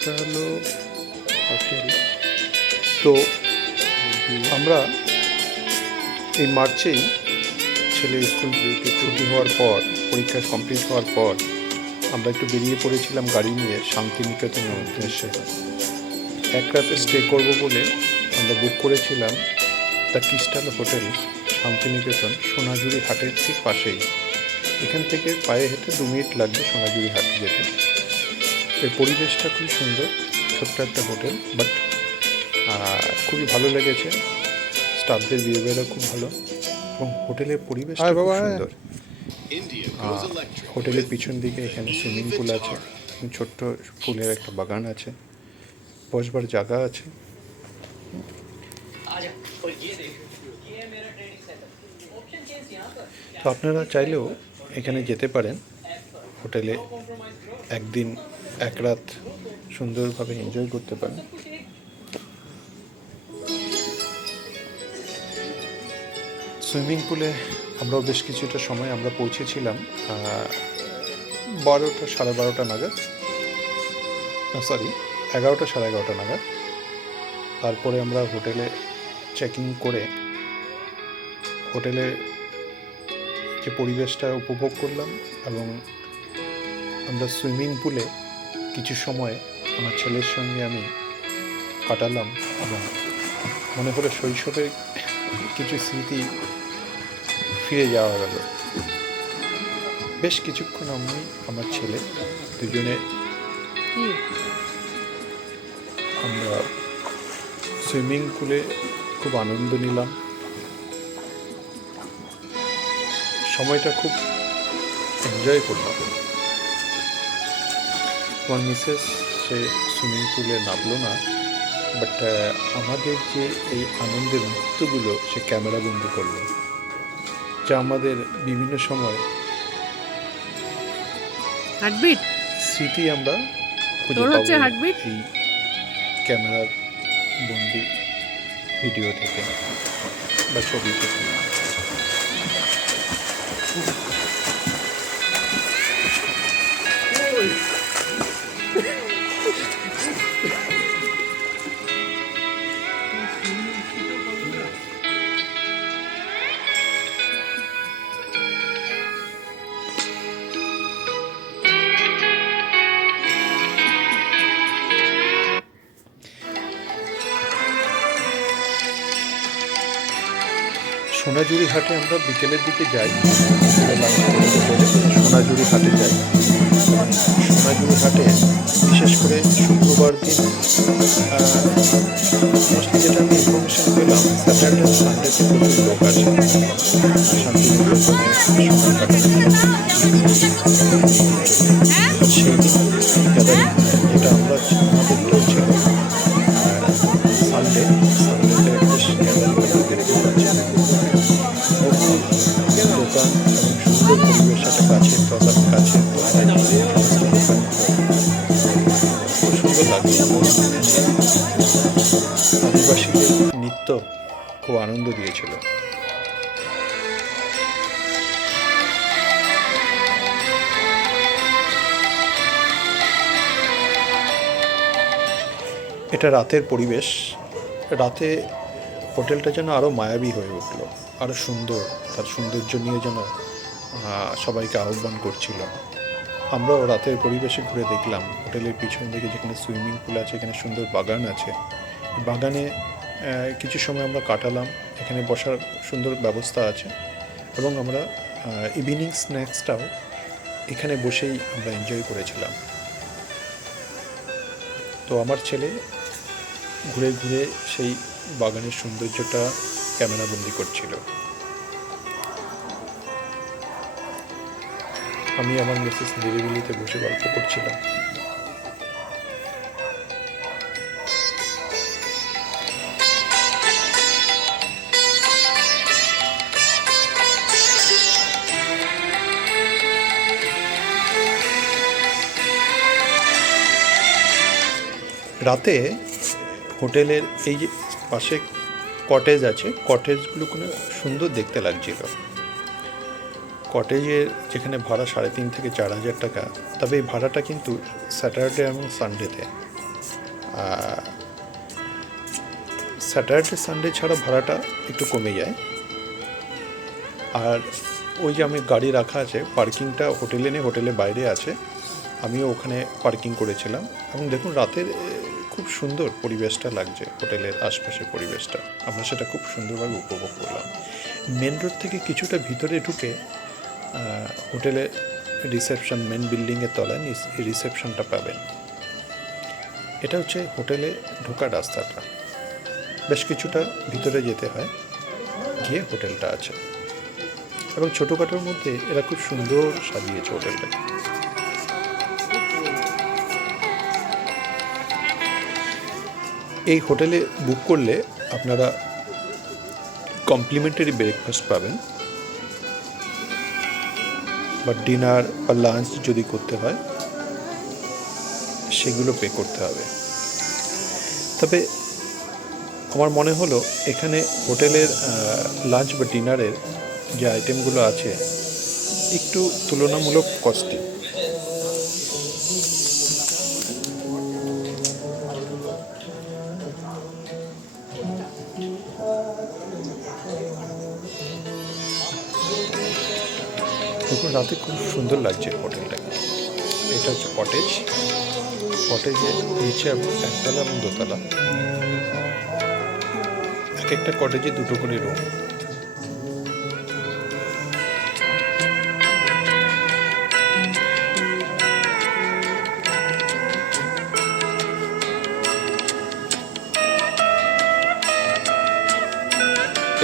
এটা হলো হোটেল। তো আমরা এই মার্চেই ছেলে স্কুল ছুটি হওয়ার পর, পরীক্ষা কমপ্লিট হওয়ার পর আমরা একটু বেরিয়ে পড়েছিলাম গাড়ি নিয়ে শান্তিনিকেতনের উদ্দেশ্যে। এক রাতে স্টে করব বলে আমরা বুক করেছিলাম দ্য ক্রিস্টাল হোটেল, শান্তিনিকেতন, সোনাঝুরি হাটের ঠিক পাশেই। এখান থেকে পায়ে হেঁটে 2 মিনিট লাগবে সোনাঝুরি হাট যেতে। এর পরিবেশটা খুব সুন্দর, ছোট্ট একটা হোটেল, বাট খুবই ভালো লেগেছে। স্টাফদের বিহেভিয়ারও খুব ভালো এবং হোটেলের পরিবেশটা খুব সুন্দর। হোটেলের পিছন দিকে এখানে সুইমিং পুল আছে, ছোট্ট ফুলের একটা বাগান আছে, বসবার জায়গা আছে। তো আপনারা চাইলেও এখানে যেতে পারেন। হোটেলে একদিন এক রাত সুন্দরভাবে এনজয় করতে পারেন। সুইমিং পুলে আমরাও বেশ কিছুটা সময় আমরা পৌঁছেছিলাম 12টা সাড়ে 12টা নাগাদ, 11টা সাড়ে 11টা নাগাদ। তারপরে আমরা হোটেলে চেকিং করে হোটেলে যে পরিবেশটা উপভোগ করলাম এবং আমরা সুইমিং পুলে কিছু সময় আমার ছেলের সঙ্গে আমি কাটালাম এবং মনে হলো শৈশবের কিছু স্মৃতি ফিরে যাওয়া গেল। বেশ কিছুক্ষণ আমি আমার ছেলে দুজনে আমরা সুইমিং পুলে খুব আনন্দ নিলাম। সময়টা খুব এনজয় করলাম। আমার মিসেস সে সুইমিং পুলে নামলো না, বাট আমাদের যে এই আনন্দের মুহূর্তগুলো সে ক্যামেরা বন্দি করলো, যা আমাদের বিভিন্ন সময় স্মৃতি আমরা খুঁজে পাবো এই ক্যামেরার বন্দি ভিডিও থেকে বা ছবি থেকে। সোনাঝুরি হাটে আমরা বিকেলের দিকে যাই, সোনাঝুরি হাটে যাই। সোনাঝুরি হাটে বিশেষ করে শুক্রবার দিন, মোস্টলি যেটা আমি ইনফরমেশন পেলাম, স্যাটারডে সানডেতে প্রচুর লোক আছে সেই দিন গ্যাদারিং, যেটা আমরা আমাদেরটাও ছিল সানডেতে বেশ গ্যাদারিং দেখতে পাচ্ছি। দোকান এবং সুন্দর পরিবেশ, একটা গাছের তলার গাছের খুব সুন্দর লাগছে। আদিবাসীদের নৃত্য খুব আনন্দ দিয়েছিল। এটা রাতের পরিবেশ। রাতে হোটেলটা যেন আরও মায়াবী হয়ে উঠলো, আরও সুন্দর, তার সৌন্দর্য নিয়ে যেন সবাইকে আহ্বান করছিল। আমরাও রাতের পরিবেশে ঘুরে দেখলাম হোটেলের পিছন দিকে যেখানে সুইমিং পুল আছে, এখানে সুন্দর বাগান আছে। বাগানে কিছু সময় আমরা কাটালাম, এখানে বসার সুন্দর ব্যবস্থা আছে এবং আমরা ইভিনিং স্ন্যাক্সটাও এখানে বসেই আমরা এনজয় করেছিলাম। তো আমার ছেলে ঘুরে ঘুরে সেই বাগানের সৌন্দর্যটা ক্যামেরাবন্দি করছিল। আমি আমার মিসেস নিরিবিলিতে বসে গল্প করছিলাম। রাতে হোটেলের এই যে পাশে কটেজ আছে, কটেজগুলো কোনো সুন্দর দেখতে লাগছিল। কটেজের যেখানে ভাড়া 3,500 থেকে 4,000 টাকা, তবে এই ভাড়াটা কিন্তু স্যাটারডে এবং সানডেতে। স্যাটারডে সানডে ছাড়া ভাড়াটা একটু কমে যায়। আর ওই যে আমি গাড়ি রাখা আছে, পার্কিংটা হোটেলে নেই, হোটেলের বাইরে আছে, আমিও ওখানে পার্কিং করেছিলাম। এবং দেখুন রাতের খুব সুন্দর পরিবেশটা লাগছে, হোটেলের আশপাশের পরিবেশটা আমরা সেটা খুব সুন্দরভাবে উপভোগ করলাম। মেন রোড থেকে কিছুটা ভিতরে ঢুকে হোটেলের রিসেপশন, মেন বিল্ডিংয়ের তলায় রিসেপশনটা পাবেন। এটা হচ্ছে হোটেলে ঢোকার রাস্তাটা, বেশ কিছুটা ভিতরে যেতে হয়, গিয়ে হোটেলটা আছে। এবং ছোটোখাটোর মধ্যে এরা খুব সুন্দর সাজিয়েছে হোটেলটাকে। এই হোটেলে বুক করলে আপনারা কমপ্লিমেন্টারি ব্রেকফাস্ট পাবেন, বা ডিনার বা লাঞ্চ যদি করতে হয় সেগুলো পে করতে হবে। তবে আমার মনে হলো এখানে হোটেলের লাঞ্চ বা ডিনারের যে আইটেমগুলো আছে একটু তুলনামূলক কস্টলি। দেখুন রাতে খুব সুন্দর লাগছে হোটেলটাকে। এটা হচ্ছে কটেজ, কটেজের নিচে একতলা এবং দোতলা, এক একটা কটেজে দুটো করে রুম।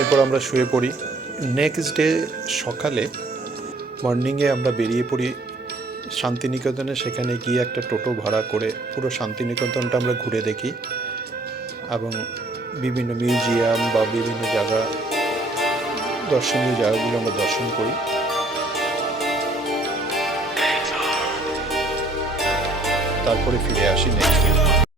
এরপর আমরা শুয়ে পড়ি। নেক্সট ডে সকালে মর্নিংয়ে আমরা বেরিয়ে পড়ি শান্তিনিকেতনে। সেখানে গিয়ে একটা টোটো ভাড়া করে পুরো শান্তিনিকেতনটা আমরা ঘুরে দেখি এবং বিভিন্ন মিউজিয়াম বা বিভিন্ন জায়গা, দর্শনীয় জায়গাগুলো আমরা দর্শন করি। তারপরে ফিরে আসি নেক্সট ডে।